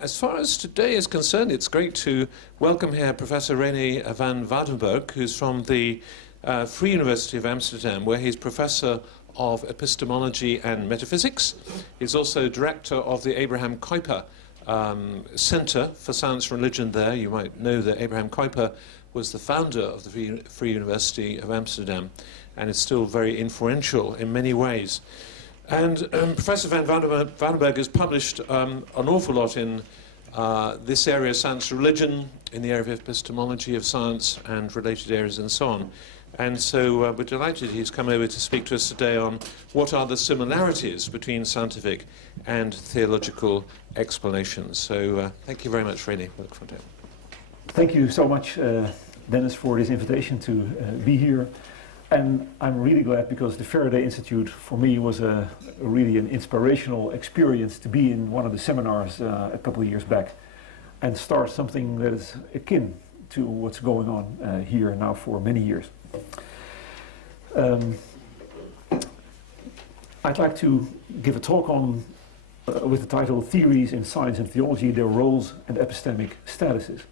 As far as today is concerned, it's great to welcome here Professor Rene van Woudenberg, who's from the Free University of Amsterdam, where he's Professor of Epistemology and Metaphysics. He's also Director of the Abraham Kuyper Center for Science and Religion there. You might know that Abraham Kuyper was the founder of the Free University of Amsterdam, and is still very influential in many ways. And Professor van Woudenberg has published an awful lot in this area of science and religion, in the area of epistemology of science and related areas and so on. And so we're delighted he's come over to speak to us today on what are the similarities between scientific and theological explanations. So thank you very much, René. Welcome. Thank you so much, Dennis, for this invitation to be here. And I'm really glad, because the Faraday Institute for me was really an inspirational experience to be in one of the seminars a couple of years back and start something that is akin to what's going on here now for many years. I'd like to give a talk on with the title Theories in Science and Theology, Their Roles and Epistemic Statuses.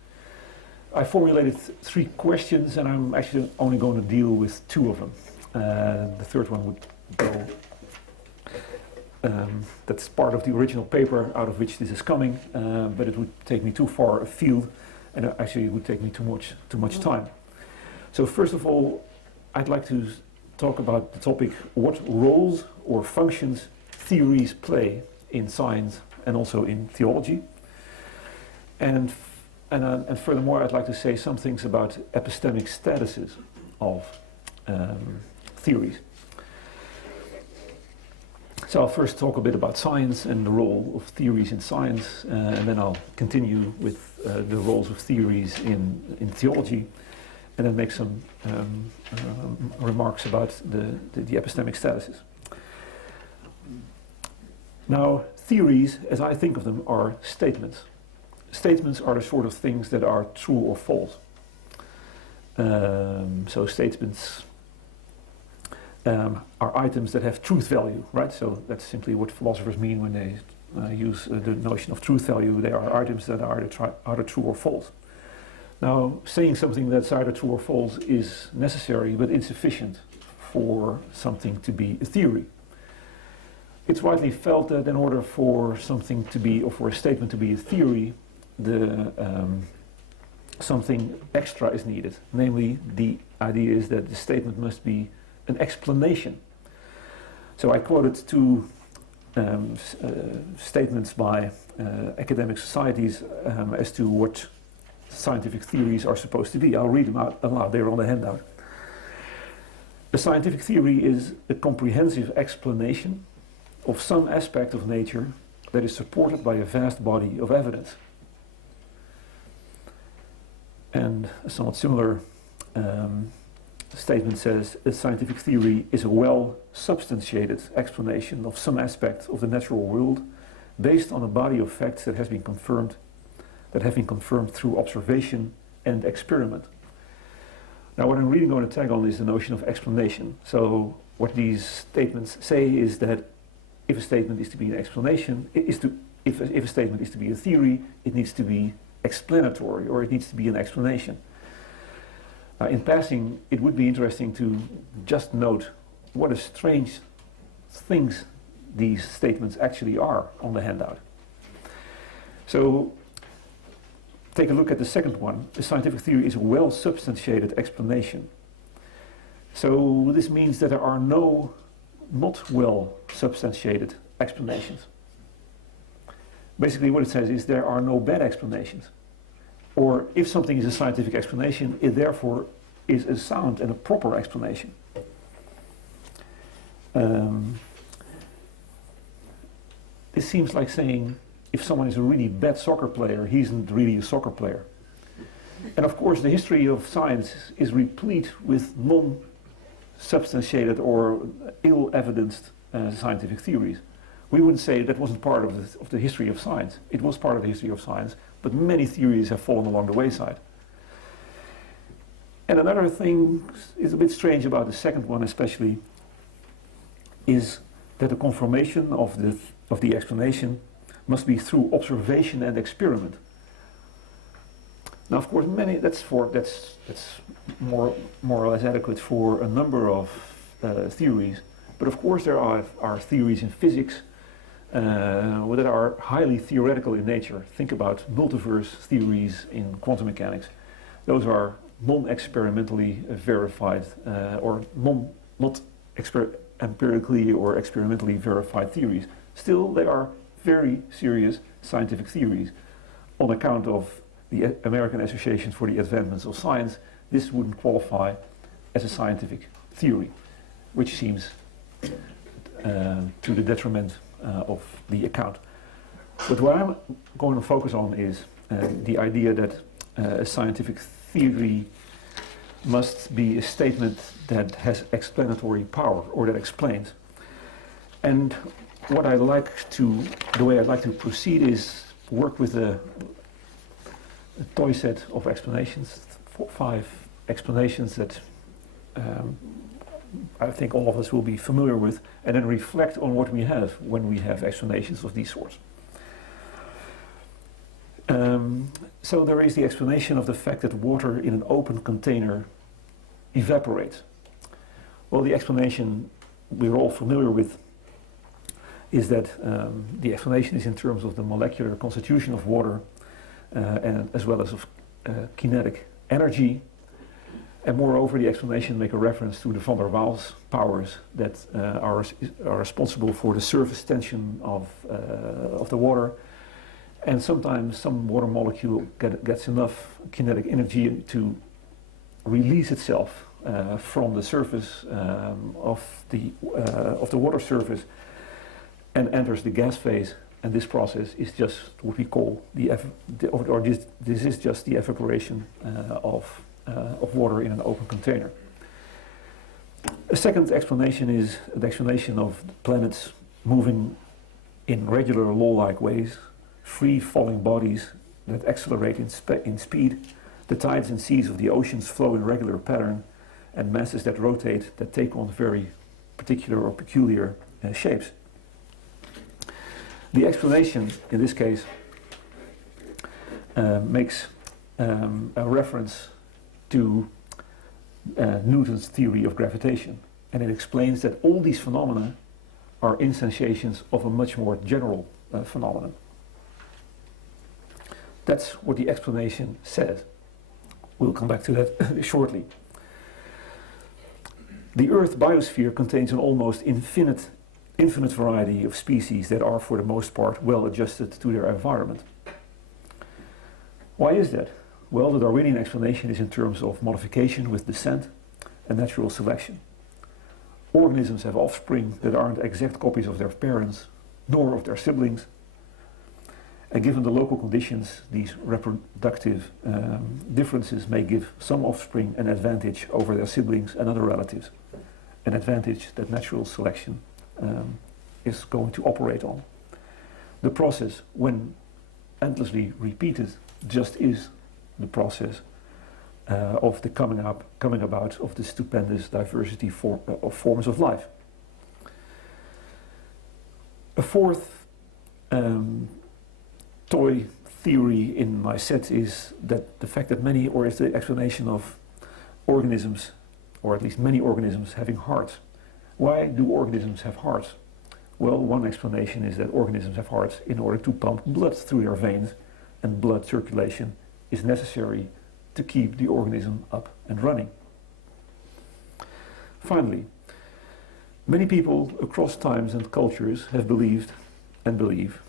I formulated 3 questions, and I'm actually only going to deal with 2 of them. The third one would go, that's part of the original paper out of which this is coming, but it would take me too far afield, and actually it would take me too much time. So first of all, I'd like to talk about the topic, what roles or functions theories play in science and also in theology. And furthermore, I'd like to say some things about epistemic statuses of theories. So I'll first talk a bit about science and the role of theories in science, and then I'll continue with the roles of theories in theology, and then make some remarks about the epistemic statuses. Now, theories, as I think of them, are statements. Statements are the sort of things that are true or false. So statements are items that have truth value, right? So that's simply what philosophers mean when they use the notion of truth value. They are items that are either true or false. Now, saying something that's either true or false is necessary but insufficient for something to be a theory. It's widely felt that in order for something to be, or for a statement to be a theory, something extra is needed. Namely, the idea is that the statement must be an explanation. So I quoted 2 statements by academic societies as to what scientific theories are supposed to be. I'll read them out aloud, they're on the handout. A scientific theory is a comprehensive explanation of some aspect of nature that is supported by a vast body of evidence. And a somewhat similar statement says, a scientific theory is a well-substantiated explanation of some aspect of the natural world based on a body of facts that have been confirmed through observation and experiment. Now, what I'm really going to tag on is the notion of explanation. So what these statements say is that if a statement is to be an explanation, if a statement is to be a theory, it needs to be explanatory, or it needs to be an explanation. In passing, it would be interesting to just note what a strange things these statements actually are on the handout. So take a look at the second one. A scientific theory is a well-substantiated explanation. So this means that there are no not well-substantiated explanations. Basically what it says is there are no bad explanations. Or if something is a scientific explanation, it therefore is a sound and a proper explanation. This seems like saying if someone is a really bad soccer player, he isn't really a soccer player. And of course the history of science is replete with non-substantiated or ill-evidenced scientific theories. We wouldn't say that wasn't part of the history of science. It was part of the history of science, but many theories have fallen along the wayside. And another thing is a bit strange about the second one especially, is that the confirmation of the explanation must be through observation and experiment. Now, of course, that's more or less adequate for a number of theories. But of course, there are theories in physics that are highly theoretical in nature. Think about multiverse theories in quantum mechanics. Those are non-experimentally verified or not empirically or experimentally verified theories. Still, they are very serious scientific theories. On account of the American Association for the Advancement of Science, this wouldn't qualify as a scientific theory, which seems to the detriment of the account. But what I'm going to focus on is the idea that a scientific theory must be a statement that has explanatory power, or that explains. And the way I'd like to proceed is work with a toy set of explanations, 5 explanations that I think all of us will be familiar with, and then reflect on what we have when we have explanations of these sorts. So there is the explanation of the fact that water in an open container evaporates. Well, the explanation we're all familiar with is that the explanation is in terms of the molecular constitution of water, and as well as of kinetic energy. And moreover, the explanation makes a reference to the van der Waals powers that are responsible for the surface tension of the water. And sometimes some water molecule gets enough kinetic energy to release itself from the surface of the water surface and enters the gas phase. And this process is just what we call this is just the evaporation of water in an open container. A second explanation is the explanation of planets moving in regular law-like ways, free-falling bodies that accelerate in speed, the tides and seas of the oceans flow in regular pattern, and masses that rotate that take on very particular or peculiar shapes. The explanation, in this case, makes a reference to Newton's theory of gravitation, and it explains that all these phenomena are instantiations of a much more general phenomenon. That's what the explanation says. We'll come back to that shortly. The Earth biosphere contains an almost infinite variety of species that are, for the most part, well adjusted to their environment. Why is that? Well, the Darwinian explanation is in terms of modification with descent and natural selection. Organisms have offspring that aren't exact copies of their parents, nor of their siblings. And given the local conditions, these reproductive differences may give some offspring an advantage over their siblings and other relatives, an advantage that natural selection is going to operate on. The process, when endlessly repeated, just is the process of the coming about of the stupendous diversity of forms of life. A fourth toy theory in my set is that the fact that is the explanation of organisms, or at least many organisms, having hearts. Why do organisms have hearts? Well, one explanation is that organisms have hearts in order to pump blood through their veins, and blood circulation is necessary to keep the organism up and running. Finally, many people across times and cultures have believed and believe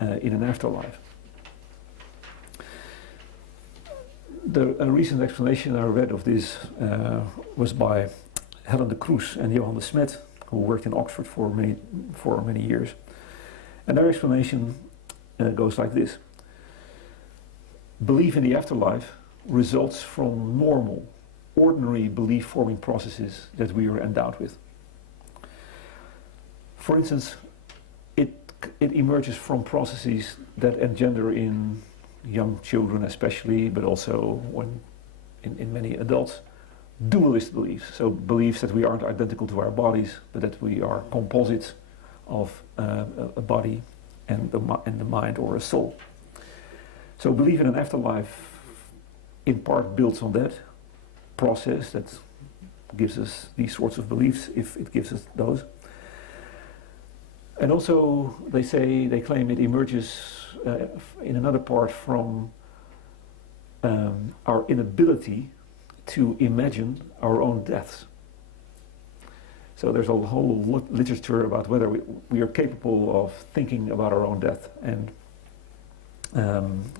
in an afterlife. A recent explanation I read of this was by Helen de Kroes and Johan de Smet, who worked in Oxford for many years. And their explanation goes like this. Belief in the afterlife results from normal, ordinary belief-forming processes that we are endowed with. For instance, it emerges from processes that engender in young children especially, but also in many adults, dualist beliefs. So beliefs that we aren't identical to our bodies, but that we are composites of a body and the mind or a soul. So belief in an afterlife in part builds on that process that gives us these sorts of beliefs, if it gives us those. And also they claim it emerges in another part from our inability to imagine our own deaths. So there's a whole literature about whether we are capable of thinking about our own death, and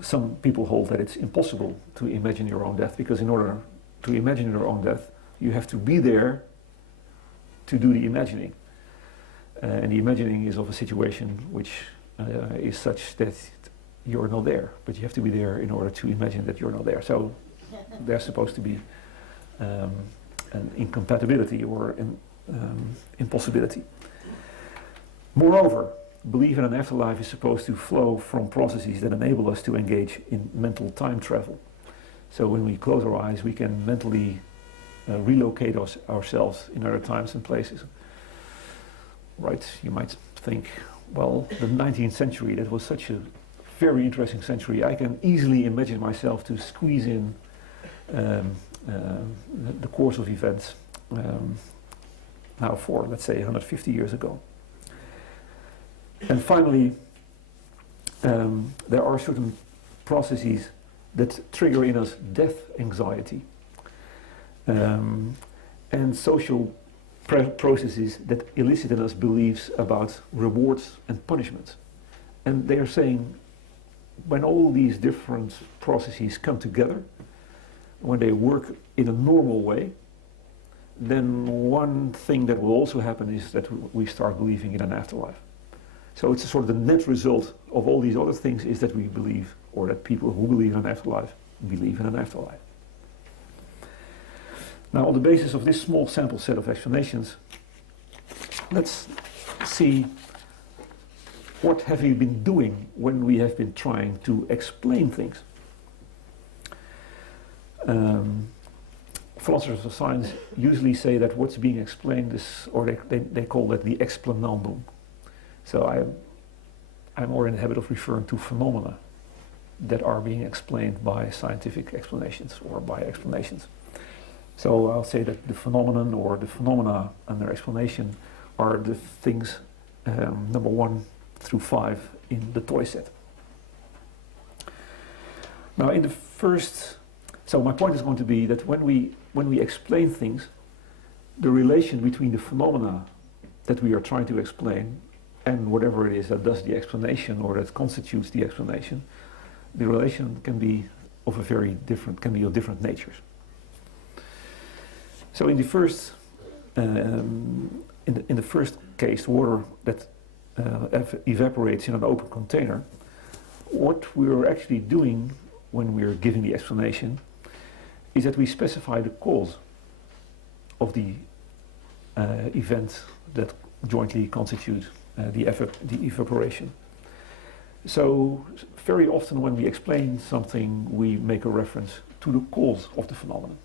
some people hold that it's impossible to imagine your own death, because in order to imagine your own death, you have to be there to do the imagining. And the imagining is of a situation which is such that you're not there, but you have to be there in order to imagine that you're not there. So there's supposed to be an incompatibility or an impossibility. Moreover, belief in an afterlife is supposed to flow from processes that enable us to engage in mental time travel. So when we close our eyes, we can mentally relocate ourselves in other times and places. Right, you might think, well, the 19th century, that was such a very interesting century. I can easily imagine myself to squeeze in the course of events now for, let's say, 150 years ago. And finally, there are certain processes that trigger in us death anxiety, and social processes that elicit in us beliefs about rewards and punishments. And they are saying, when all these different processes come together, when they work in a normal way, then one thing that will also happen is that we start believing in an afterlife. So it's a sort of the net result of all these other things is that we believe, or that people who believe in an afterlife believe in an afterlife. Now, on the basis of this small sample set of explanations, let's see what have we been doing when we have been trying to explain things. Philosophers of science usually say that what's being explained is, or they call that the explanandum. So I'm more in the habit of referring to phenomena that are being explained by scientific explanations or by explanations. So I'll say that the phenomenon or the phenomena and their explanation are the things number 1 through 5 in the toy set. Now in the first, so my point is going to be that when we explain things, the relation between the phenomena that we are trying to explain and whatever it is that does the explanation or that constitutes the explanation, the relation can be of different natures. So in the first, in the first case, water that evaporates in an open container, what we're actually doing when we're giving the explanation is that we specify the cause of the event that jointly constitute the evaporation. So very often when we explain something, we make a reference to the cause of the phenomenon.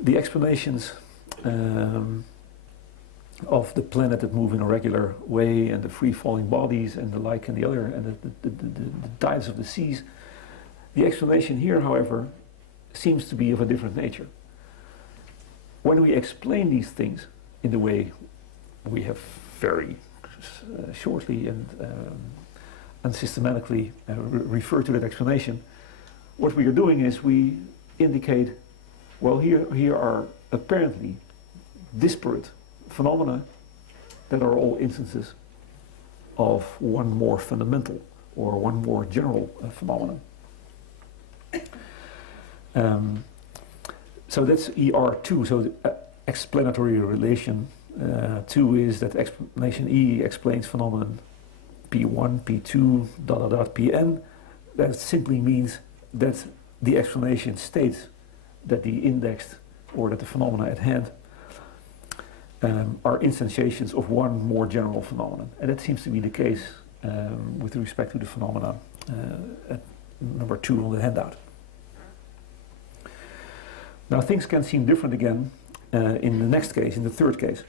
The explanations of the planet that move in a regular way and the free-falling bodies and the like and the other and the tides of the seas, the explanation here, however, seems to be of a different nature. When we explain these things in the way we have very shortly and systematically referred to that explanation, what we are doing is we indicate, well, here are apparently disparate phenomena that are all instances of one more fundamental or one more general phenomenon. So that's ER2, so the explanatory relation 2 is that explanation E explains phenomenon P1, P2, ... Pn. That simply means that the explanation states that the indexed or that the phenomena at hand are instantiations of one more general phenomenon. And that seems to be the case with respect to the phenomena at number 2 on the handout. Now things can seem different again in the next case, in the third case.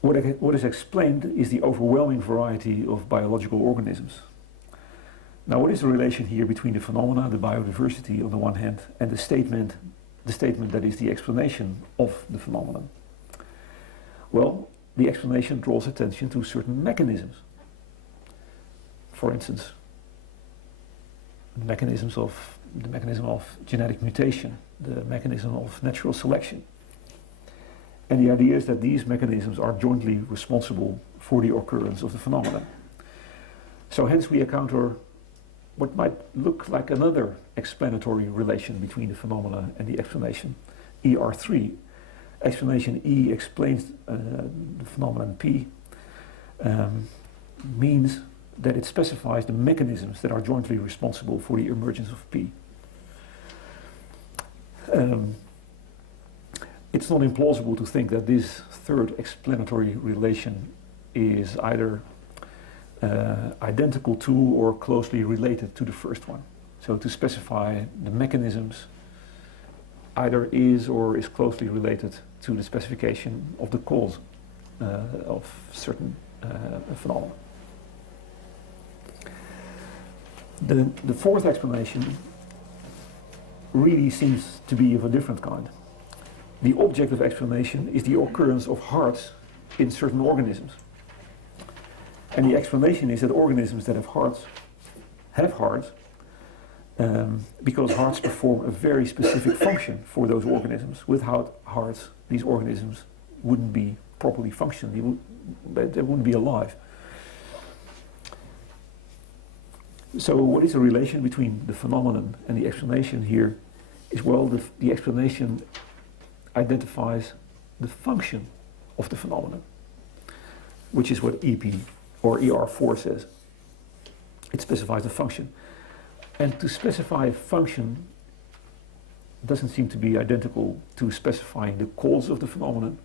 What is explained is the overwhelming variety of biological organisms. Now what is the relation here between the phenomena, the biodiversity on the one hand, and the statement that is the explanation of the phenomenon? Well, the explanation draws attention to certain mechanisms. For instance, the mechanism of genetic mutation, the mechanism of natural selection. And the idea is that these mechanisms are jointly responsible for the occurrence of the phenomenon. So hence we encounter what might look like another explanatory relation between the phenomena and the explanation. ER3, explanation E explains the phenomenon P, means that it specifies the mechanisms that are jointly responsible for the emergence of P. It's not implausible to think that this third explanatory relation is either identical to or closely related to the first one. So to specify the mechanisms either is or is closely related to the specification of the cause of certain phenomena. The fourth explanation really seems to be of a different kind. The object of explanation is the occurrence of hearts in certain organisms. And the explanation is that organisms that have hearts because hearts perform a very specific function for those organisms. Without hearts, these organisms wouldn't be properly functioning, they wouldn't be alive. So what is the relation between the phenomenon and the explanation here is, well, the explanation identifies the function of the phenomenon, which is what EP or ER4 says. It specifies the function. And to specify function doesn't seem to be identical to specifying the cause of the phenomenon,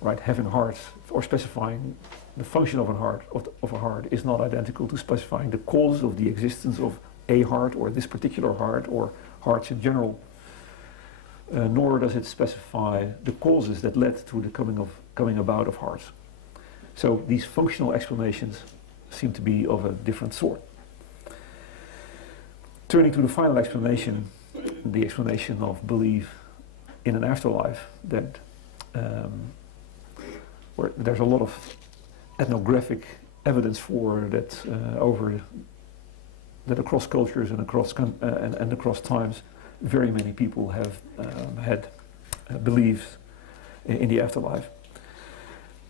right? Having hearts or specifying the function of a heart is not identical to specifying the cause of the existence of a heart or this particular heart or hearts in general. Nor does it specify the causes that led to the coming about of hearts. So these functional explanations seem to be of a different sort. Turning to the final explanation, the explanation of belief in an afterlife, that where there's a lot of ethnographic evidence for that that across cultures and across times, very many people have had beliefs in the afterlife.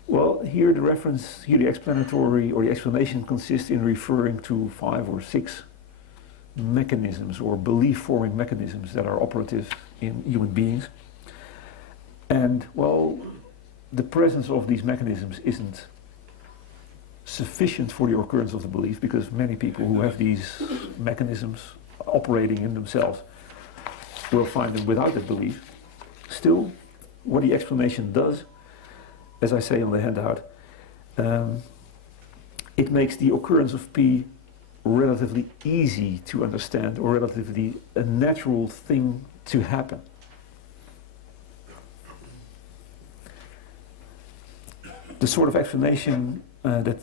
Well, here the explanatory or the explanation consists in referring to 5 or 6 mechanisms or belief-forming mechanisms that are operative in human beings. And, well, the presence of these mechanisms isn't sufficient for the occurrence of the belief, because many people who have these mechanisms operating in themselves will find them without that belief. Still, what the explanation does, as I say on the handout, it makes the occurrence of P relatively easy to understand, or relatively a natural thing to happen. The sort of explanation that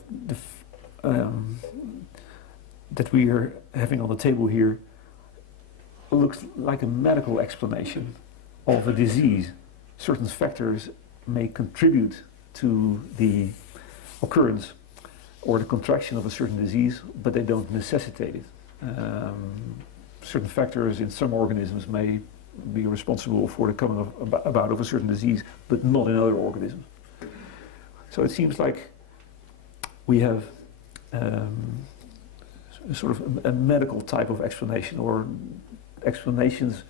we are having on the table here looks like a medical explanation of a disease. Certain factors may contribute to the occurrence or the contraction of a certain disease, but they don't necessitate it. Certain factors in some organisms may be responsible for the coming about of a certain disease, but not in other organisms. So it seems like we have sort of a medical type of explanation, or explanations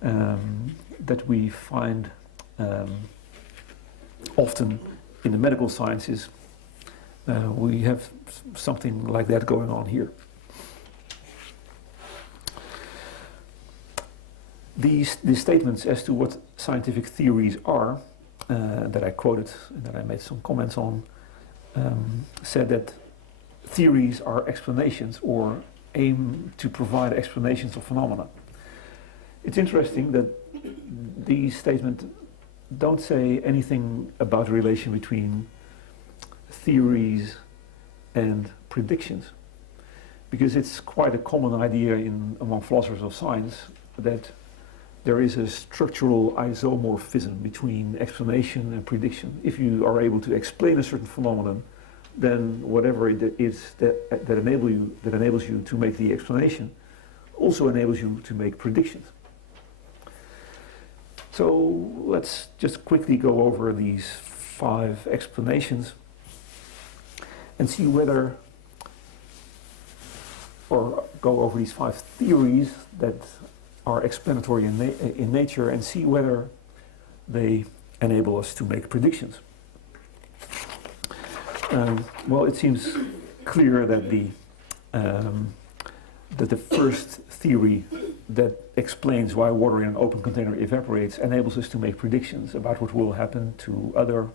that we find often in the medical sciences. We have something like that going on here. These statements as to what scientific theories are, that I quoted and that I made some comments on, said that theories are explanations or aim to provide explanations of phenomena. It's interesting that these statements don't say anything about the relation between theories and predictions, because it's quite a common idea among philosophers of science that there is a structural isomorphism between explanation and prediction. If you are able to explain a certain phenomenon, then whatever it is that enables you to make the explanation also enables you to make predictions. So let's just quickly go over these 5 explanations and see whether, or go over these 5 theories that are explanatory in nature and see whether they enable us to make predictions. Well, it seems clear that the first theory that explains why water in an open container evaporates enables us to make predictions about what will happen to other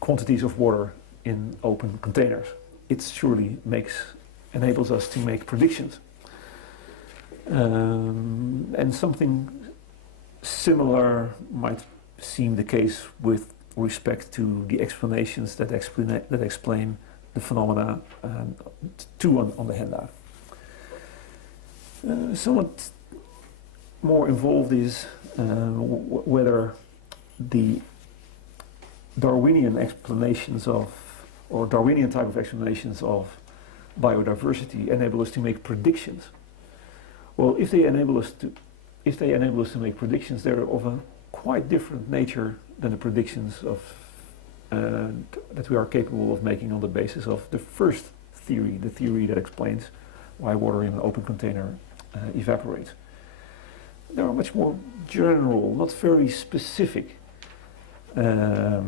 quantities of water in open containers. It surely enables us to make predictions. And something similar might seem the case with respect to the explanations that explain the phenomena 2 on the handout. Somewhat more involved is whether the Darwinian explanations or Darwinian type of explanations of biodiversity enable us to make predictions. Well, if they enable us to make predictions, they're of a quite different nature than the predictions that we are capable of making on the basis of the first theory, the theory that explains why water in an open container evaporates. They are much more general, not very specific. The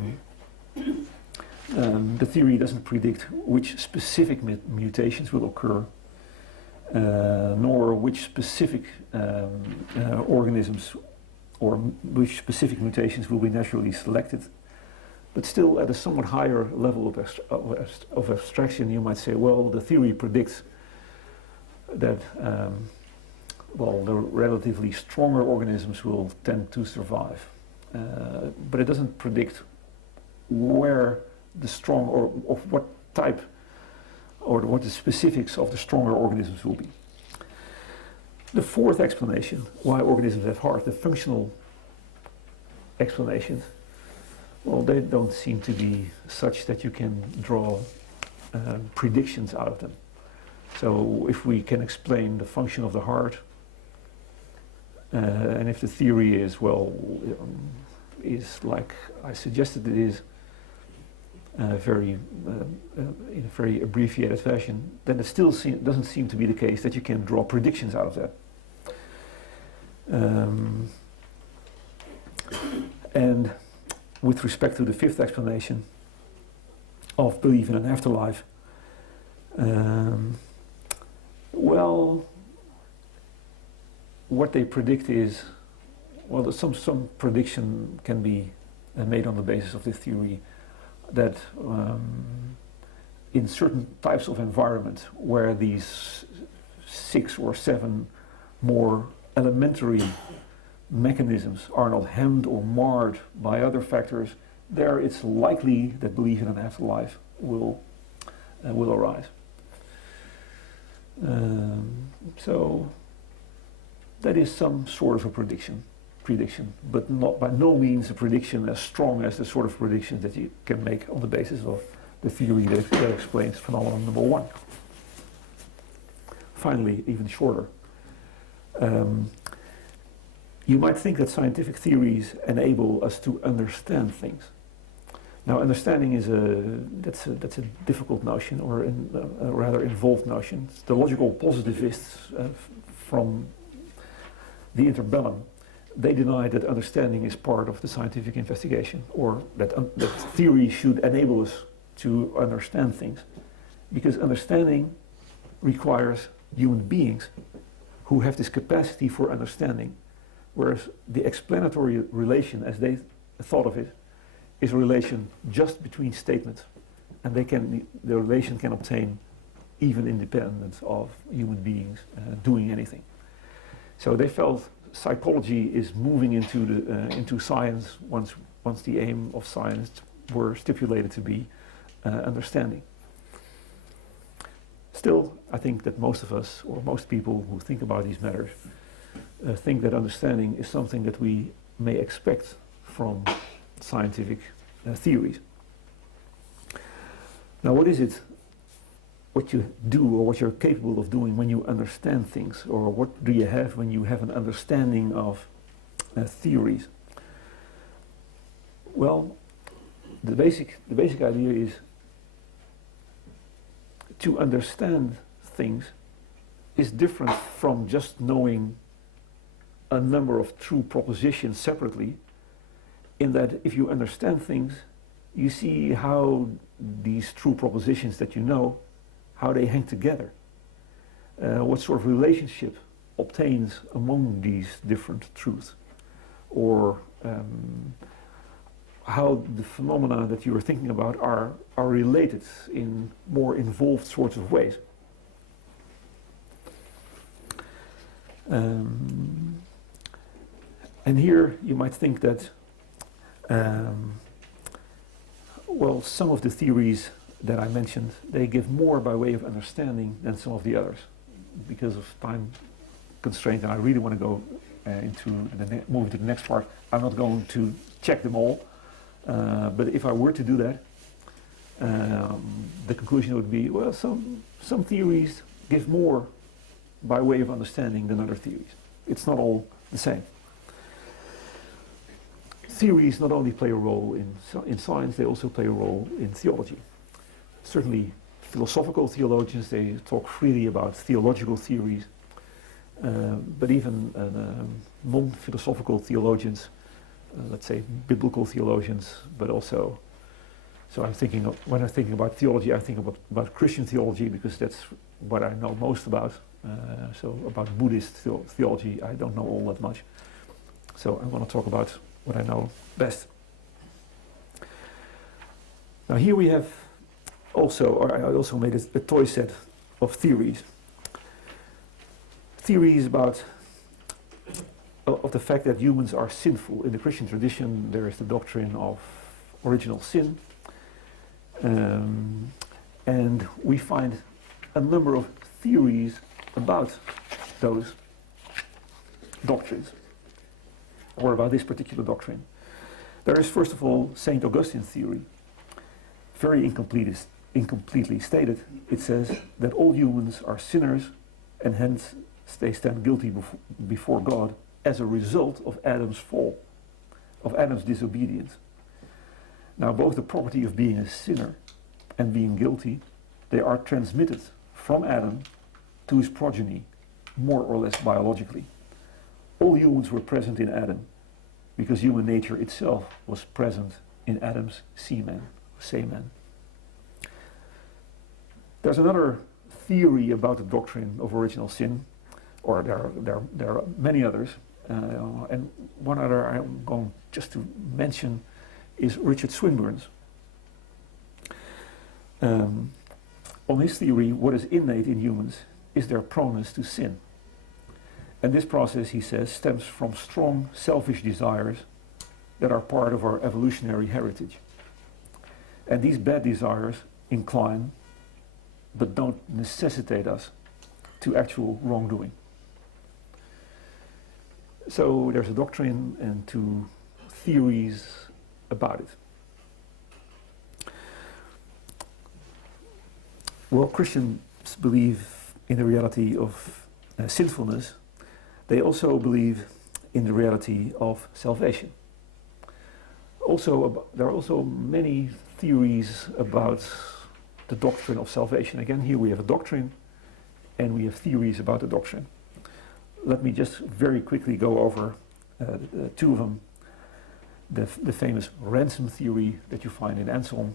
theory doesn't predict which specific mutations will occur, nor which specific organisms or which specific mutations will be naturally selected. But still, at a somewhat higher level of abstraction, you might say, well, the theory predicts that the relatively stronger organisms will tend to survive. But it doesn't predict where the strong, or of what type, or what the specifics of the stronger organisms will be. The fourth explanation, why organisms have heart, the functional explanations, well, they don't seem to be such that you can draw predictions out of them. So if we can explain the function of the heart, and if the theory is, is like I suggested it is, in a very abbreviated fashion, then it still doesn't seem to be the case that you can draw predictions out of that. And with respect to the fifth explanation of belief in an afterlife, what they predict is, some prediction can be made on the basis of this theory that in certain types of environment where these 6 or 7 more elementary mechanisms are not hemmed or marred by other factors, there it's likely that belief in an afterlife will arise. So that is some sort of a prediction, but not by no means a prediction as strong as the sort of prediction that you can make on the basis of the theory that explains phenomenon number 1. Finally, even shorter. You might think that scientific theories enable us to understand things. Now, understanding that's a difficult notion, or a rather involved notion. The logical positivists from the interbellum, they deny that understanding is part of the scientific investigation, or that theory should enable us to understand things, because understanding requires human beings who have this capacity for understanding, whereas the explanatory relation, as they thought of it, is a relation just between statements, and the relation can obtain even independent of human beings doing anything. So they felt psychology is moving into science once the aim of science were stipulated to be understanding. Still, I think that most of us, or most people who think about these matters, think that understanding is something that we may expect from scientific theories. Now, what is it, what you do or what you're capable of doing when you understand things, or what do you have when you have an understanding of theories? Well, the basic idea is to understand things is different from just knowing a number of true propositions separately, in that if you understand things, you see how these true propositions that you know, how they hang together, what sort of relationship obtains among these different truths, or how the phenomena that you are thinking about are related in more involved sorts of ways. And here you might think that, well, some of the theories that I mentioned, they give more by way of understanding than some of the others. Because of time constraint, and I really want to go moving to the next part, I'm not going to check them all. But if I were to do that, the conclusion would be, well, some theories give more by way of understanding than other theories. It's not all the same. Theories not only play a role in science, they also play a role in theology. Certainly, philosophical theologians, they talk freely about theological theories, but even non-philosophical theologians, let's say biblical theologians, but also, so when I'm thinking about theology, I think about Christian theology, because that's what I know most about. So about Buddhist theology, I don't know all that much. So I want to talk about what I know best. Now here we have I also made a toy set of theories. Theories about the fact that humans are sinful. In the Christian tradition, there is the doctrine of original sin. And we find a number of theories about those doctrines, or about this particular doctrine. There is, first of all, St. Augustine's theory, very incompletely stated. It says that all humans are sinners, and hence they stand guilty before God as a result of Adam's fall, of Adam's disobedience. Now, both the property of being a sinner and being guilty, they are transmitted from Adam to his progeny, more or less biologically. All humans were present in Adam, because human nature itself was present in Adam's semen. There's another theory about the doctrine of original sin, or there are many others, and one other I'm going just to mention is Richard Swinburne's. On his theory, what is innate in humans is their proneness to sin. And this process, he says, stems from strong selfish desires that are part of our evolutionary heritage. And these bad desires incline, but don't necessitate us to actual wrongdoing. So there's a doctrine and two theories about it. Well, Christians believe in the reality of sinfulness. They also believe in the reality of salvation. Also, there are also many theories about the doctrine of salvation. Again, here we have a doctrine, and we have theories about the doctrine. Let me just very quickly go over two of them. The famous ransom theory that you find in Anselm,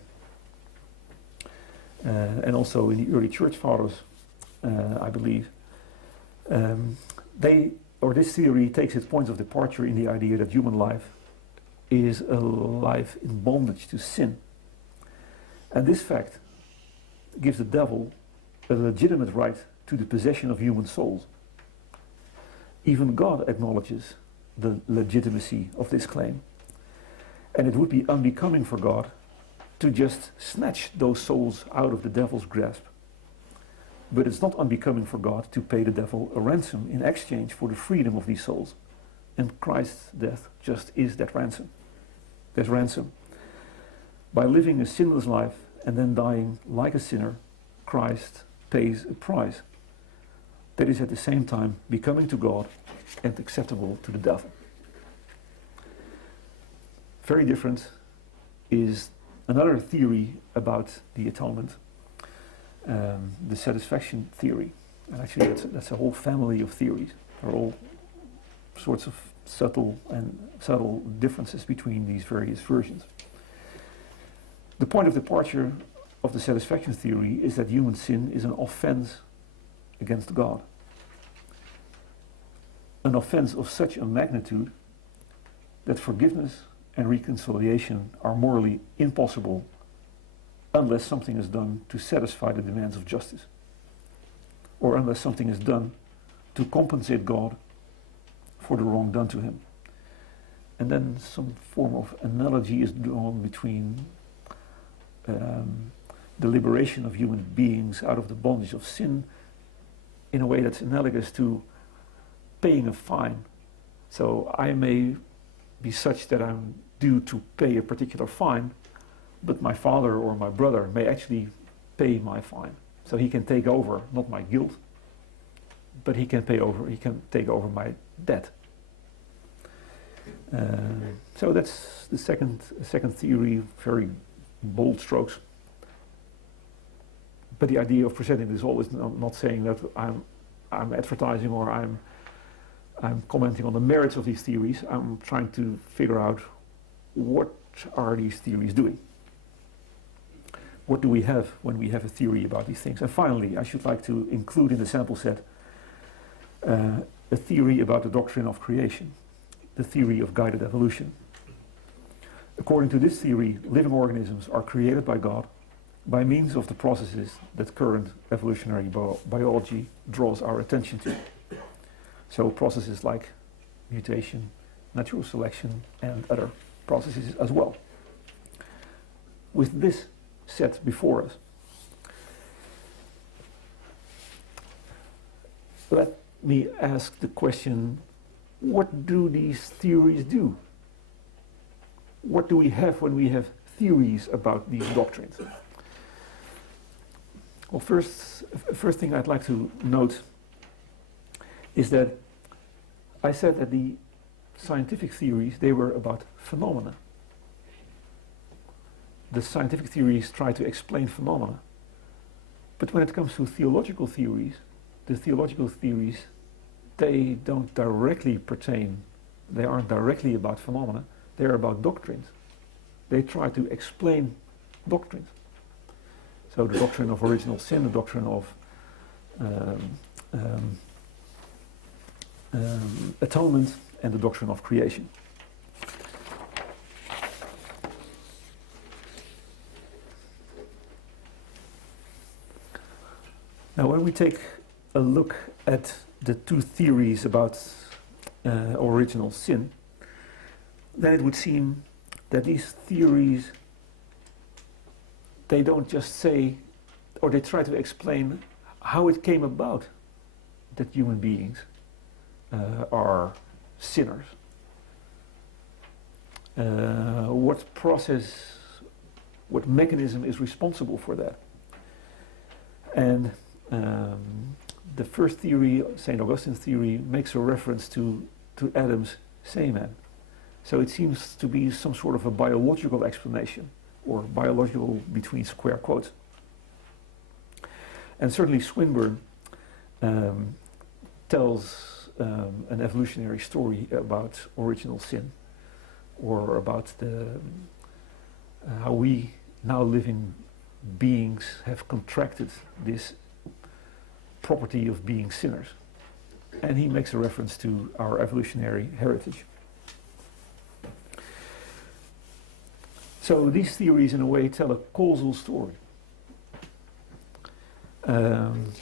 and also in the early church fathers, I believe. This theory takes its point of departure in the idea that human life is a life in bondage to sin. And this fact gives the devil a legitimate right to the possession of human souls. Even God acknowledges the legitimacy of this claim. And it would be unbecoming for God to just snatch those souls out of the devil's grasp. But it's not unbecoming for God to pay the devil a ransom in exchange for the freedom of these souls. And Christ's death just is that ransom. There's ransom. By living a sinless life and then dying like a sinner, Christ pays a price that is at the same time becoming to God and acceptable to the devil. Very different is another theory about the atonement, the satisfaction theory. And actually that's a whole family of theories. There are all sorts of subtle differences between these various versions. The point of departure of the satisfaction theory is that human sin is an offense against God. An offense of such a magnitude that forgiveness and reconciliation are morally impossible unless something is done to satisfy the demands of justice, or unless something is done to compensate God for the wrong done to him. And then some form of analogy is drawn between the liberation of human beings out of the bondage of sin in a way that's analogous to paying a fine. So I may be such that I'm due to pay a particular fine, but my father or my brother may actually pay my fine. So he can take over, not my guilt, but he can take over my debt. So that's the second theory, very bold strokes. But the idea of presenting this all is not saying that I'm advertising or I'm commenting on the merits of these theories. I'm trying to figure out what are these theories doing. What do we have when we have a theory about these things? And finally, I should like to include in the sample set a theory about the doctrine of creation, the theory of guided evolution. According to this theory, living organisms are created by God by means of the processes that current evolutionary biology draws our attention to. So processes like mutation, natural selection, and other processes as well. With this set before us, let me ask the question, what do these theories do? What do we have when we have theories about these doctrines? Well, first thing I'd like to note is that I said that the scientific theories, they were about phenomena. The scientific theories try to explain phenomena. But when it comes to theological theories, the theological theories, they don't directly pertain, they aren't directly about phenomena, they're about doctrines. They try to explain doctrines. So the doctrine of original sin, the doctrine of atonement, and the doctrine of creation. Now, when we take a look at the two theories about original sin, then it would seem that these theories, they don't just say, or they try to explain how it came about that human beings are sinners. What process, what mechanism is responsible for that? And the first theory, St. Augustine's theory, makes a reference to Adam's semen. So it seems to be some sort of a biological explanation, or biological between square quotes. And certainly Swinburne tells an evolutionary story about original sin, or about how we now living beings have contracted this property of being sinners. And he makes a reference to our evolutionary heritage. So these theories in a way tell a causal story. Um,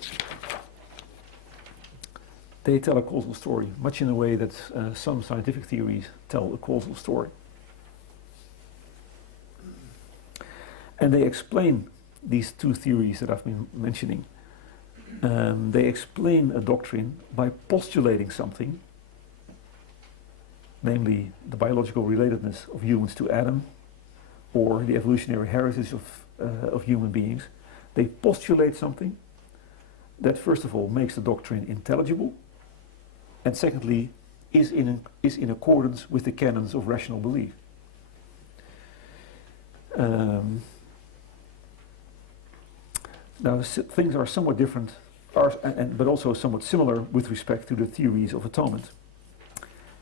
they tell a causal story, much in the way that some scientific theories tell a causal story. And they explain these two theories that I've been mentioning. They explain a doctrine by postulating something, namely the biological relatedness of humans to Adam, or the evolutionary heritage of human beings. They postulate something that, first of all, makes the doctrine intelligible, and secondly, is in accordance with the canons of rational belief. Now, things are somewhat different, but also somewhat similar with respect to the theories of atonement.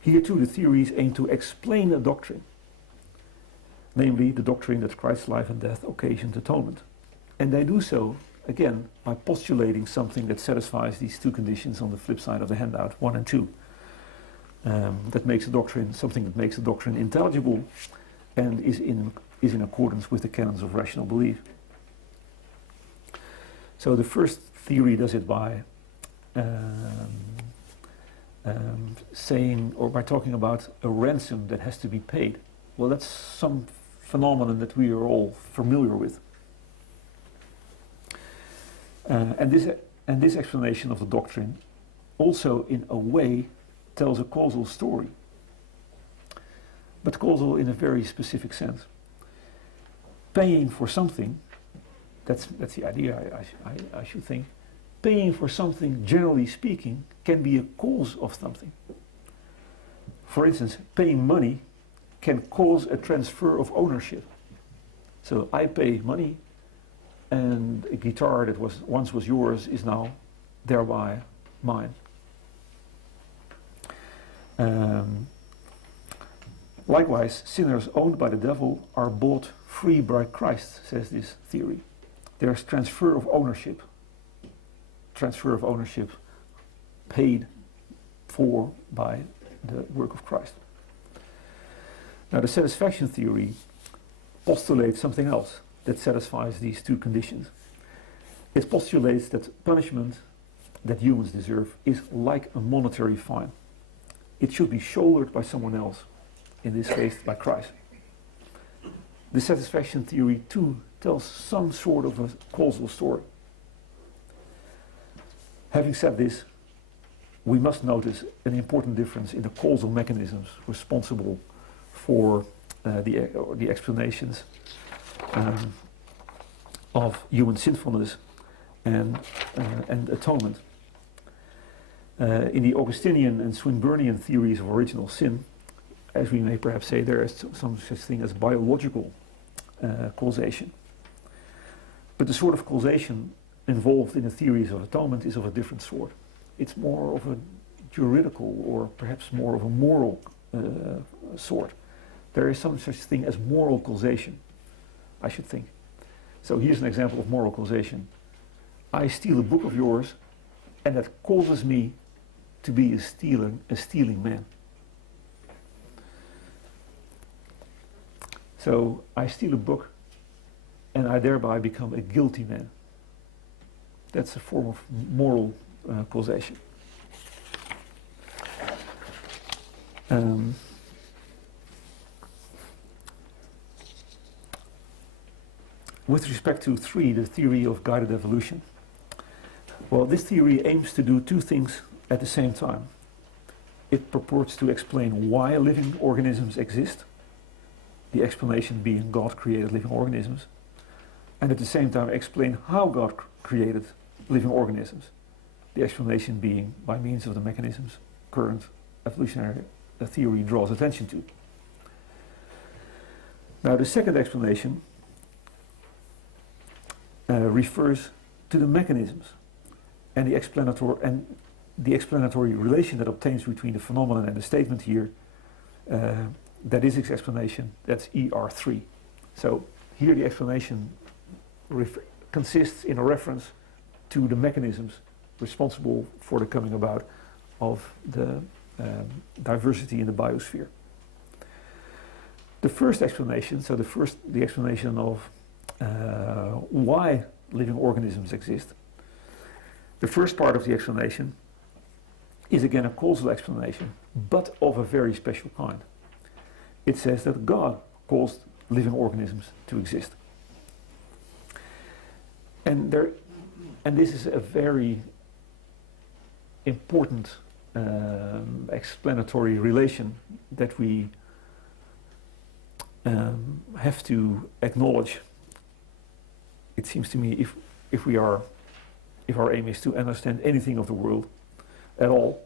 Here too, the theories aim to explain a doctrine, namely the doctrine that Christ's life and death occasioned atonement. And they do so, again, by postulating something that satisfies these two conditions on the flip side of the handout, 1 and 2. That makes a doctrine, something that makes a doctrine intelligible and is in accordance with the canons of rational belief. So the first theory does it by saying, or by talking about a ransom that has to be paid. Well, that's some phenomenon that we are all familiar with. And this explanation of the doctrine also, in a way, tells a causal story, but causal in a very specific sense. Paying for something, that's the idea, I should think. Paying for something, generally speaking, can be a cause of something. For instance, paying money can cause a transfer of ownership. So I pay money, and a guitar that once was yours is now thereby mine. Likewise, sinners owned by the devil are bought free by Christ, says this theory. There's transfer of ownership paid for by the work of Christ. Now, the satisfaction theory postulates something else that satisfies these two conditions. It postulates that punishment that humans deserve is like a monetary fine. It should be shouldered by someone else, in this case by Christ. The satisfaction theory too tells some sort of a causal story. Having said this, we must notice an important difference in the causal mechanisms responsible for the explanations of human sinfulness and atonement. In the Augustinian and Swinburnian theories of original sin, as we may perhaps say, there is some such thing as biological causation. But the sort of causation involved in the theories of atonement is of a different sort. It's more of a juridical, or perhaps more of a moral sort. There is some such thing as moral causation, I should think. So here's an example of moral causation. I steal a book of yours, and that causes me to be a stealing man. So I steal a book, and I thereby become a guilty man. That's a form of moral causation. With respect to 3, the theory of guided evolution, well, this theory aims to do two things at the same time. It purports to explain why living organisms exist, the explanation being God created living organisms, and at the same time explain how God created living organisms, the explanation being by means of the mechanisms current evolutionary theory draws attention to. Now, the second explanation refers to the mechanisms and the explanatory relation that obtains between the phenomenon and the statement here. That is its explanation. That's ER3. So here the explanation consists in a reference to the mechanisms responsible for the coming about of the diversity in the biosphere. The first explanation, so the explanation of why living organisms exist, The first part of the explanation is again a causal explanation, but of a very special kind. It says that God caused living organisms to exist. And this is a very important explanatory relation that we have to acknowledge. It seems to me if our aim is to understand anything of the world at all,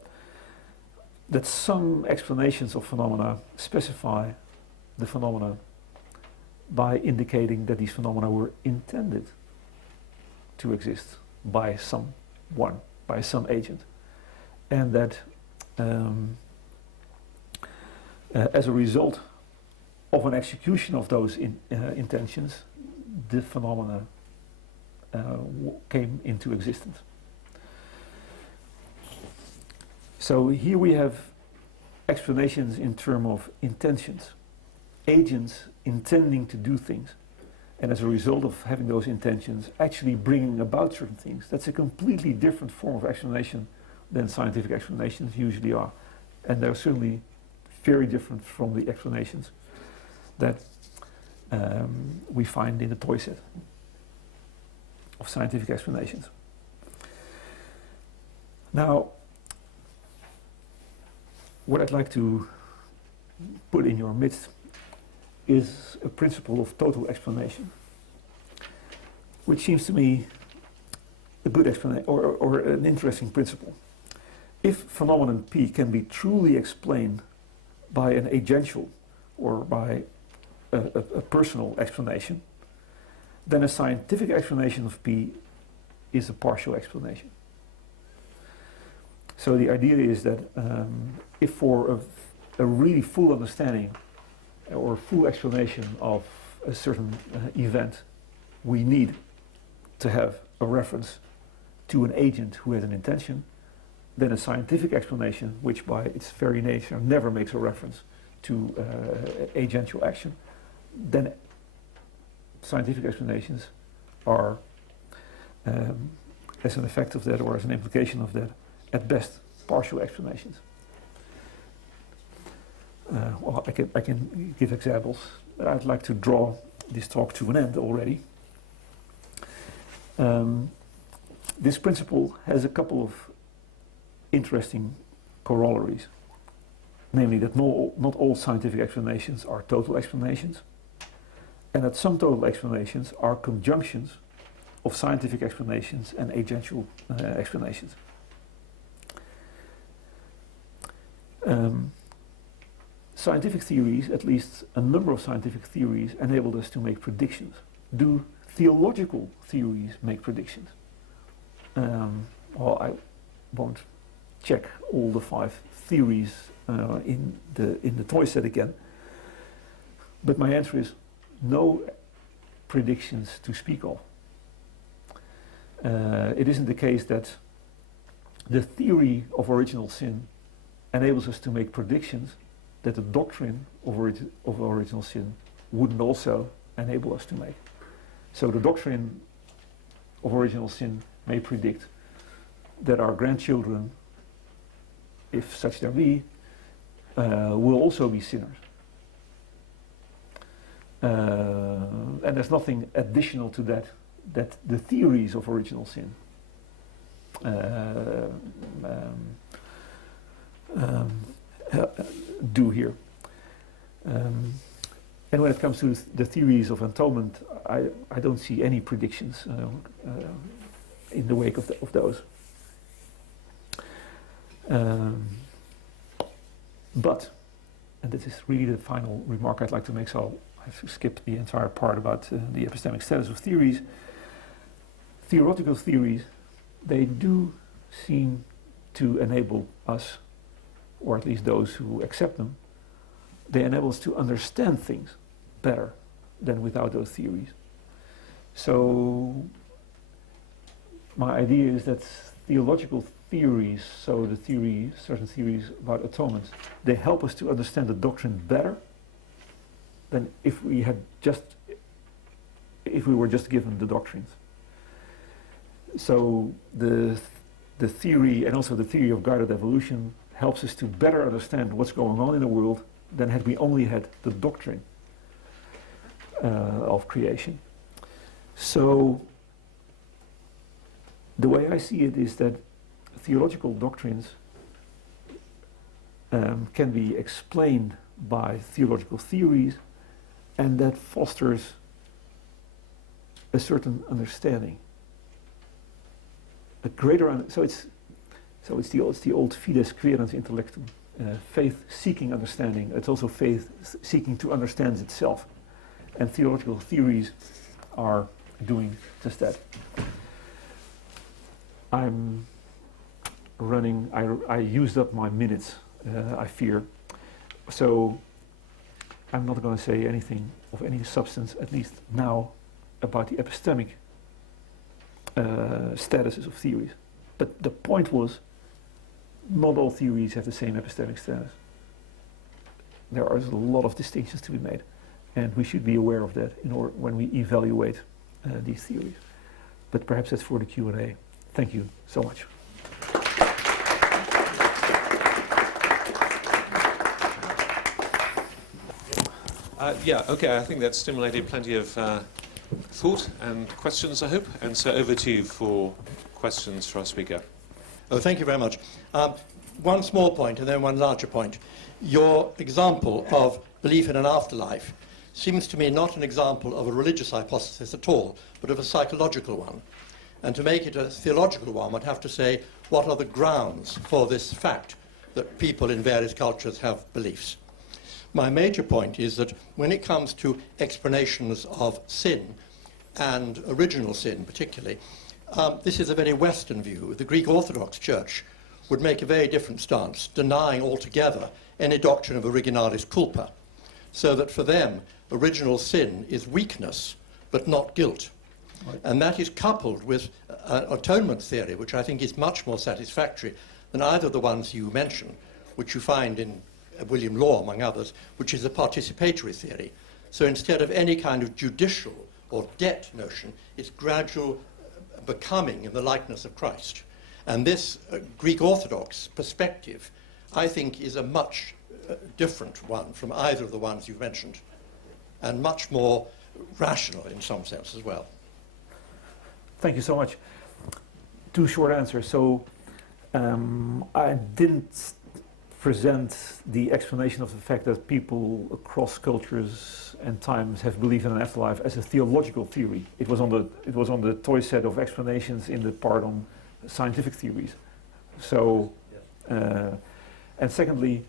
that some explanations of phenomena specify the phenomena by indicating that these phenomena were intended to exist by someone, by some agent, and that as a result of an execution of those intentions, the phenomena came into existence. So here we have explanations in terms of intentions, agents intending to do things, and as a result of having those intentions actually bringing about certain things. That's a completely different form of explanation than scientific explanations usually are, and they're certainly very different from the explanations that we find in the toy set of scientific explanations. Now, what I'd like to put in your midst is a principle of total explanation, which seems to me a good explanation or an interesting principle. If phenomenon P can be truly explained by an agential or by a personal explanation, then a scientific explanation of P is a partial explanation. So the idea is that if for a really full understanding or full explanation of a certain event, we need to have a reference to an agent who has an intention, then a scientific explanation, which by its very nature never makes a reference to agential action, then scientific explanations are, as an effect of that or as an implication of that, at best partial explanations. Well, I can give examples. I'd like to draw this talk to an end already. This principle has a couple of interesting corollaries, namely that not all scientific explanations are total explanations, and that some total explanations are conjunctions of scientific explanations and agential explanations. Scientific theories, at least a number of scientific theories, enabled us to make predictions. Do theological theories make predictions? Well, I won't check all the 5 theories in the toy set again, but my answer is no predictions to speak of. It isn't the case that the theory of original sin enables us to make predictions that the doctrine of original sin wouldn't also enable us to make. So the doctrine of original sin may predict that our grandchildren, if such there be, will also be sinners. And there's nothing additional to that the theories of original sin do here. And when it comes to the theories of atonement, I don't see any predictions in the wake of those. But, and this is really the final remark I'd like to make, so I have to skip the entire part about the epistemic status of theories. Theological theories, they do seem to enable us, or at least those who accept them, they enable us to understand things better than without those theories. So my idea is that theological theories, so certain theories about atonement, they help us to understand the doctrine better than if we were just given the doctrines. So the the theory and also the theory of guided evolution helps us to better understand what's going on in the world than had we only had the doctrine of creation. So the way I see it is that theological doctrines can be explained by theological theories, and that fosters a certain understanding, a greater. So it's the old fides querens intellectum, faith seeking understanding. It's also faith seeking to understand itself, and theological theories are doing just that. I'm running. I used up my minutes. I fear. So I'm not going to say anything of any substance, at least now, about the epistemic statuses of theories. But the point was, not all theories have the same epistemic status. There are a lot of distinctions to be made, and we should be aware of that when we evaluate these theories. But perhaps that's for the Q&A. Thank you so much. I think that stimulated plenty of thought and questions, I hope. And so over to you for questions for our speaker. Oh, thank you very much. One small point and then one larger point. Your example of belief in an afterlife seems to me not an example of a religious hypothesis at all, but of a psychological one. And to make it a theological one, one would have to say, what are the grounds for this fact that people in various cultures have beliefs? My major point is that when it comes to explanations of sin, and original sin particularly, this is a very Western view. The Greek Orthodox Church would make a very different stance, denying altogether any doctrine of originalis culpa, so that for them, original sin is weakness, but not guilt. Right. And that is coupled with an atonement theory, which I think is much more satisfactory than either of the ones you mention, which you find in William Law, among others, which is a participatory theory. So instead of any kind of judicial or debt notion, it's gradual becoming in the likeness of Christ. And this Greek Orthodox perspective, I think, is a much different one from either of the ones you've mentioned, and much more rational in some sense as well. Thank you so much. Two short answers. So I didn't present the explanation of the fact that people across cultures and times have believed in an afterlife as a theological theory. It was on the toy set of explanations in the part on scientific theories. So, and secondly,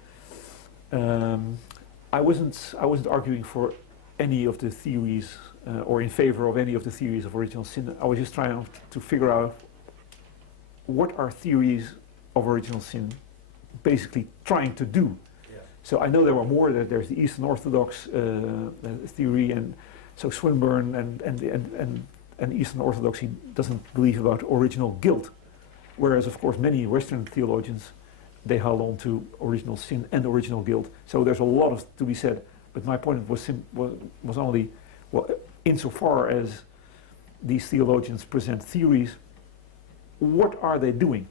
I wasn't arguing for any of the theories or in favor of any of the theories of original sin. I was just trying to figure out what are theories of original sin basically trying to do. Yeah. So I know there were more. There's the Eastern Orthodox theory, and so Swinburne and Eastern Orthodoxy doesn't believe about original guilt, whereas of course many Western theologians, they held on to original sin and original guilt. So there's a lot to be said. But my point was only, well, insofar as these theologians present theories, what are they doing?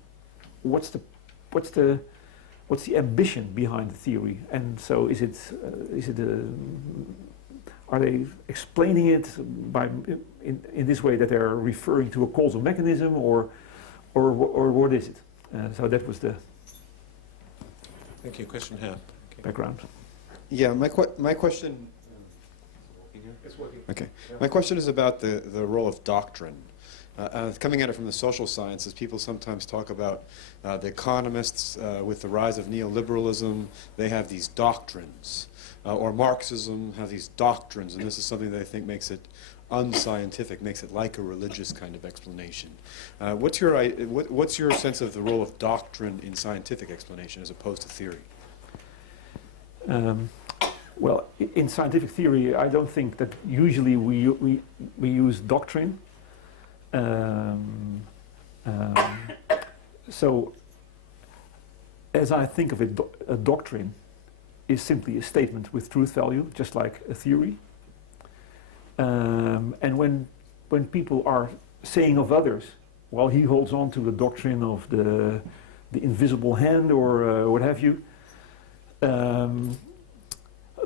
What's the ambition behind the theory? And so are they explaining it by in this way that they're referring to a causal mechanism, or what is it? So that was the Thank you. Question here. Okay. Background. Yeah, my question. It's working. Okay, my question is about the role of doctrine. Coming at it from the social sciences, people sometimes talk about the economists with the rise of neoliberalism. They have these doctrines, or Marxism have these doctrines, and this is something they think makes it unscientific, makes it like a religious kind of explanation. What's your sense of the role of doctrine in scientific explanation as opposed to theory? Well, in scientific theory, I don't think that usually we use doctrine. So, as I think of it, a doctrine is simply a statement with truth value, just like a theory. And when people are saying of others while he holds on to the doctrine of the invisible hand or what have you,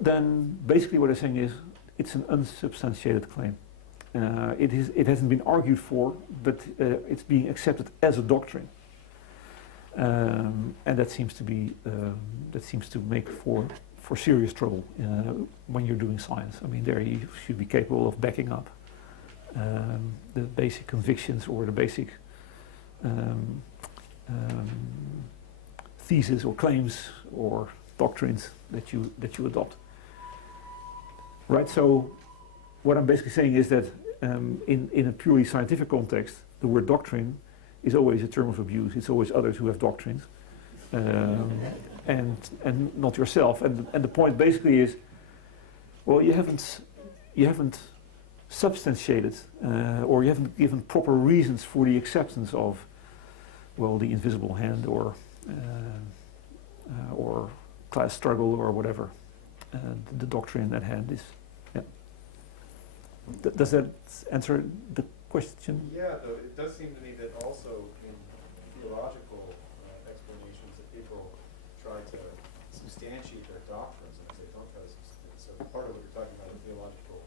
then basically what they're saying is it's an unsubstantiated claim. It hasn't been argued for, but it's being accepted as a doctrine, and that seems to make for serious trouble when you're doing science. I mean, there you should be capable of backing up the basic convictions or the basic theses or claims or doctrines that you adopt. Right. So, what I'm basically saying is that in a purely scientific context, the word doctrine is always a term of abuse. It's always others who have doctrines, and not yourself. And the point basically is, well, you haven't substantiated or you haven't given proper reasons for the acceptance of, well, the invisible hand or class struggle or whatever the doctrine at hand is. Yeah. Does that answer the question? Yeah, though it does seem to me that also in theological explanations that people try to substantiate their doctrines, and they don't try to so part of what you're talking about, a theological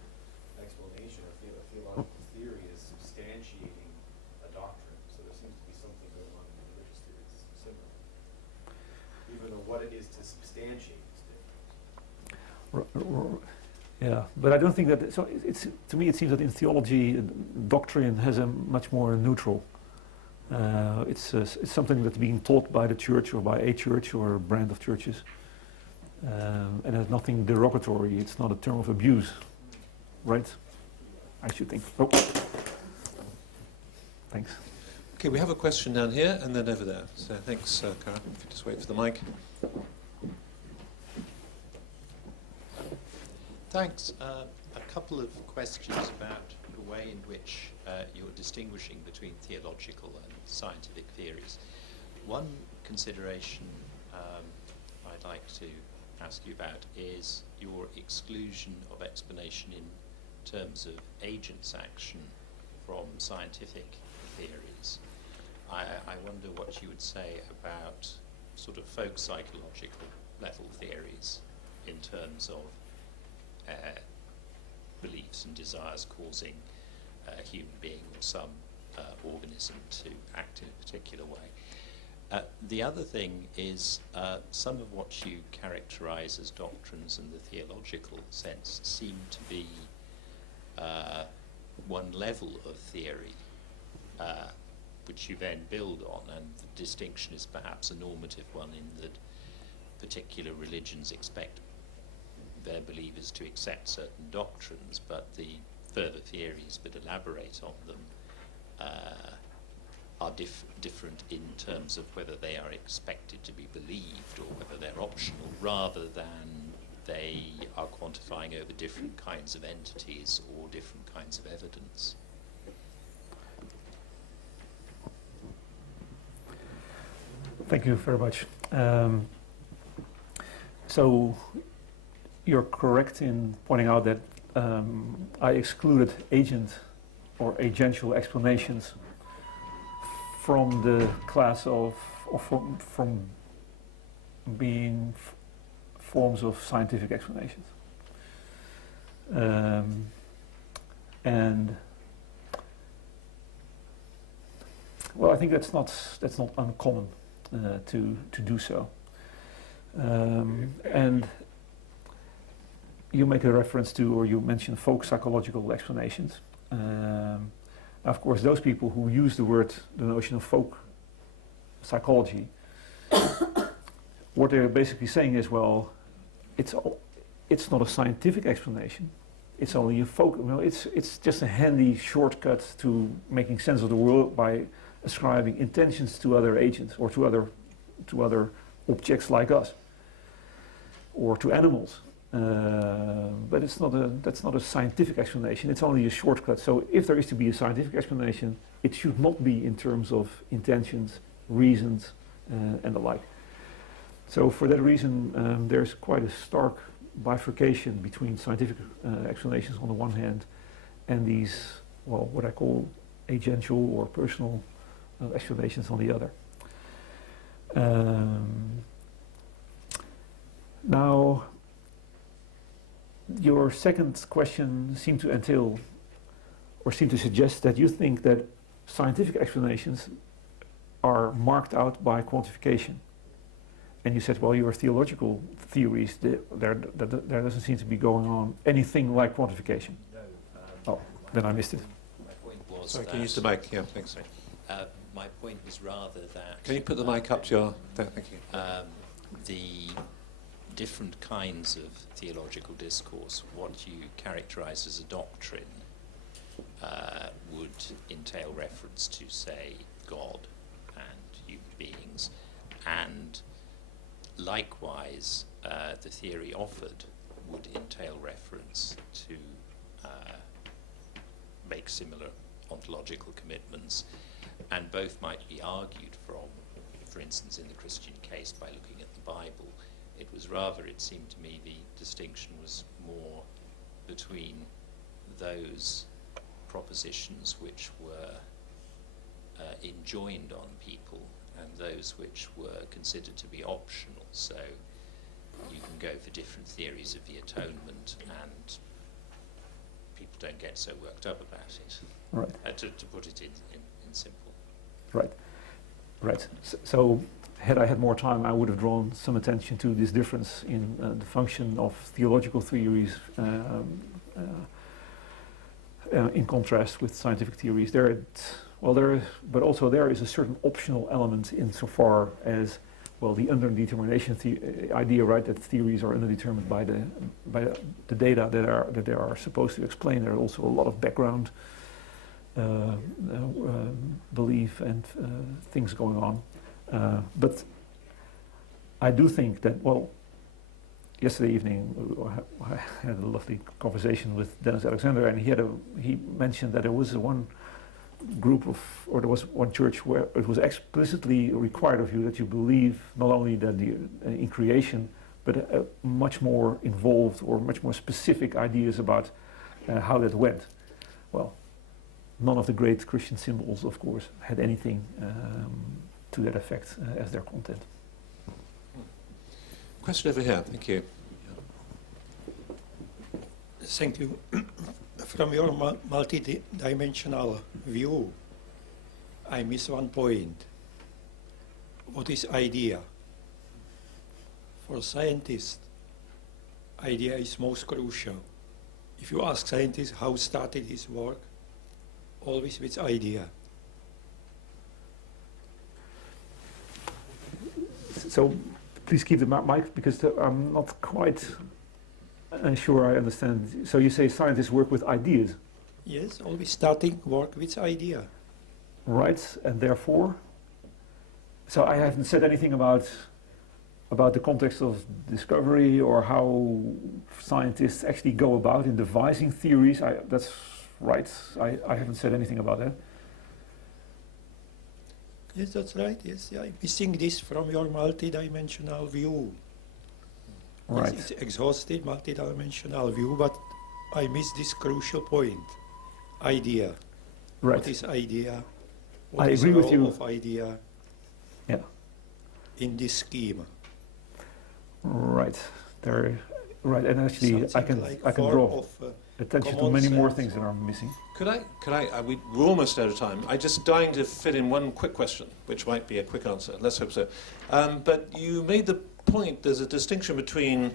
explanation or theological theory is substantiating a doctrine. So there seems to be something going on in religious theory that's similar, even though what it is to substantiate is different. Yeah, but I don't think that. So it's to me, it seems that in theology, doctrine has a much more neutral. It's something that's being taught by the church or by a church or a brand of churches, and has nothing derogatory. It's not a term of abuse, right? I should think. Oh, thanks. Okay, we have a question down here and then over there. So thanks, Karen. If you just wait for the mic. Thanks. A couple of questions about the way in which you're distinguishing between theological and scientific theories. One consideration I'd like to ask you about is your exclusion of explanation in terms of agents' action from scientific theories. I wonder what you would say about sort of folk psychological level theories in terms of beliefs and desires causing a human being or some organism to act in a particular way. The other thing is some of what you characterize as doctrines in the theological sense seem to be one level of theory which you then build on, and the distinction is perhaps a normative one in that particular religions expect their believers to accept certain doctrines, but the further theories that elaborate on them are different in terms of whether they are expected to be believed or whether they're optional, rather than they are quantifying over different kinds of entities or different kinds of evidence. Thank you very much. So you're correct in pointing out that I excluded agent or agential explanations from the class of, or from being forms of scientific explanations. And well, I think that's not uncommon to do so. And you make a reference to, or you mention folk psychological explanations. Of course, those people who use the notion of folk psychology, what they're basically saying is, well, it's not a scientific explanation. It's only a folk. Well, it's just a handy shortcut to making sense of the world by ascribing intentions to other agents or to other objects like us or to animals. But that's not a scientific explanation. It's only a shortcut. So if there is to be a scientific explanation, it should not be in terms of intentions, reasons, and the like. So for that reason, there's quite a stark bifurcation between scientific explanations on the one hand and these, well, what I call agential or personal explanations on the other. Now, your second question seemed to entail, or seemed to suggest that you think that scientific explanations are marked out by quantification. And you said, well, your theological theories, there doesn't seem to be going on anything like quantification. No. Oh, then I missed it. My point was Sorry, that, can you use the mic? Yeah, thanks. my point was rather that Can you put the mic up to your... Thank you. the different kinds of theological discourse, what you characterize as a doctrine, would entail reference to, say, God and human beings, and likewise the theory offered would entail reference to make similar ontological commitments, and both might be argued from, for instance, in the Christian case, by looking at the Bible. It was rather, it seemed to me, the distinction was more between those propositions which were enjoined on people and those which were considered to be optional. So you can go for different theories of the atonement and people don't get so worked up about it. Right. To put it in simple. Right. Right. So had I had more time, I would have drawn some attention to this difference in the function of theological theories in contrast with scientific theories. But also there is a certain optional element insofar as, well, the underdetermination idea, right, that theories are underdetermined by the data that they are supposed to explain. There are also a lot of background belief and things going on. But I do think that, well, yesterday evening I had a lovely conversation with Dennis Alexander, and he mentioned that there was one there was one church where it was explicitly required of you that you believe not only that in creation, but much more involved or much more specific ideas about how that went. Well, none of the great Christian symbols, of course, had anything to that effect as their content. Question over here, thank you. Thank you. From your multi-dimensional view, I miss one point. What is idea? For scientists, idea is most crucial. If you ask scientists how started his work, always with idea. So please keep the mic, because I'm not quite sure I understand. So you say scientists work with ideas? Yes, always starting work with idea. Right, and therefore? So I haven't said anything about the context of discovery or how scientists actually go about in devising theories. That's right, I haven't said anything about that. Yes, that's right. Yes, I'm missing this from your multi-dimensional view. Right. It's exhausted multi-dimensional view, but I miss this crucial point. Idea. Right. What is idea? I What is agree the with role you. of idea Yeah. in this scheme? Right. Right, and actually Something I can form draw of, attention to common many more sense. things that are missing. We're almost out of time. I'm just dying to fit in one quick question, which might be a quick answer. Let's hope so. But you made the point there's a distinction between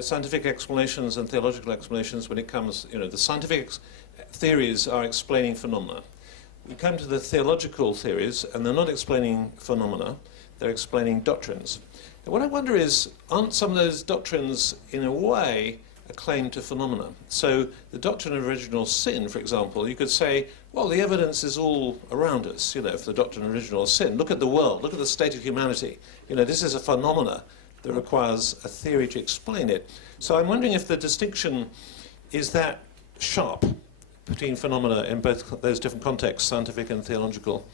scientific explanations and theological explanations when it comes, the scientific theories are explaining phenomena. We come to the theological theories, and they're not explaining phenomena, they're explaining doctrines. And what I wonder is, aren't some of those doctrines, in a way, a claim to phenomena? So the doctrine of original sin, for example, you could say, well, the evidence is all around us, for the doctrine of original sin. Look at the world, look at the state of humanity. This is a phenomena that requires a theory to explain it. So I'm wondering if the distinction is that sharp between phenomena in both those different contexts, scientific and theological.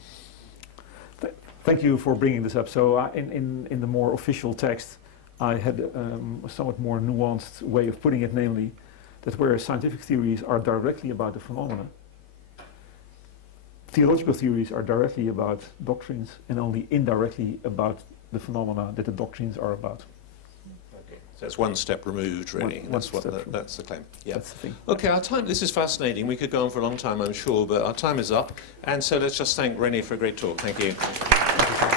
Thank you for bringing this up. So in the more official text, I had a somewhat more nuanced way of putting it, namely that whereas scientific theories are directly about the phenomena, theological theories are directly about doctrines and only indirectly about the phenomena that the doctrines are about. Okay. So it's one step removed, really. One That's what step that's the claim. Yeah. That's the thing. Okay, our time. This is fascinating. We could go on for a long time, I'm sure, but our time is up. And so let's just thank René for a great talk. Thank you.